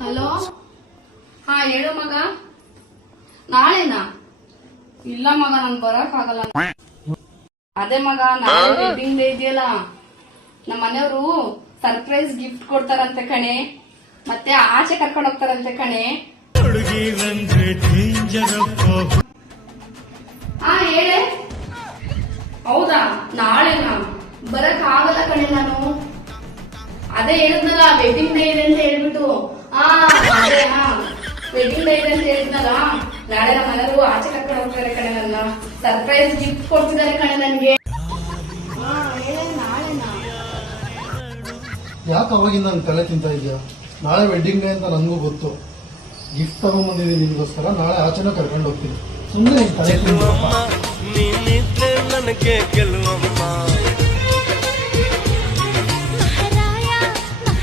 Hello? ಹಾ, ಹೇಳು ಮಗ. ನಾಳೆನಾ? ಇಲ್ಲ ಮಗ ನಾನು ಬರಕ್ ಆಗಲ್ಲ ಅದೇ ಮಗ, ನಾಳೆ ವೆಡ್ಡಿಂಗ್ ಇದೆಯಲ್ಲ. ನಮ್ಮ ಮನೆಯವರು ಸರ್ಪ್ರೈಸ್ ಗಿಫ್ಟ್ ಕೊಡ್ತಾರಂತೆ ಕಣೆ. ಮತ್ತೆ ಆಚೆ ಕರ್ಕೊಂಡು ಹೋಗ್ತಾರಂತೆ ಕಣೆ. ಹಾ, ಹೇಳೆ. ಹೌದಾ? ನಾಳೆನಾ? ಬರಕ್ ಆಗಲ್ಲ ಕಣೆ ನಾನು. ಅದೇ ಹೇಳಿದ್ನಲ್ಲ ವೆಡ್ಡಿಂಗ್ ಡೇ ಇದೆ ಅಂತ ಹೇಳ್ಬಿಟ್ಟು. ಹಾ ಅದೇ ಹಾ ವೆಡ್ಡಿಂಗ್ ಡೇ ಇದೆ ಅಂತ ಹೇಳಿದ್ನಲ್ಲ ನಾಳೆ ನಮ್ಮ ಮನೆಯವರು ಆಚೆ ಕರ್ಕೊಂಡು ಹೋಗ್ತಾರೆ ಕಣೆ ನನ್ನ. ಸರ್ಪ್ರೈಸ್ ಗಿಫ್ಟ್ ಕೊಡ್ತಿದ್ದಾರೆ ಕಣೆ ನನ್ಗೆ. ಯಾಕೆ ಅವಾಗಿಂದ ನಾನು ತಲೆ ತಿಂತ ಇದೆಯಾ ನಾಳೆ ವೆಡ್ಡಿಂಗ್ ಡೇ ಅಂತ ನನಗೂ ಗೊತ್ತು. ಗಿಫ್ಟ್ ತಗೊಂಡ್ಬಂದಿದ್ದೀನಿ ನಿಮಗೋಸ್ಕರ ನಾಳೆ ಆಚೆನ ಕರ್ಕೊಂಡು ಹೋಗ್ತೀನಿ. ಸುಮ್ಮನೆ ತಲೆ ತಿಂತ ನನಗೆ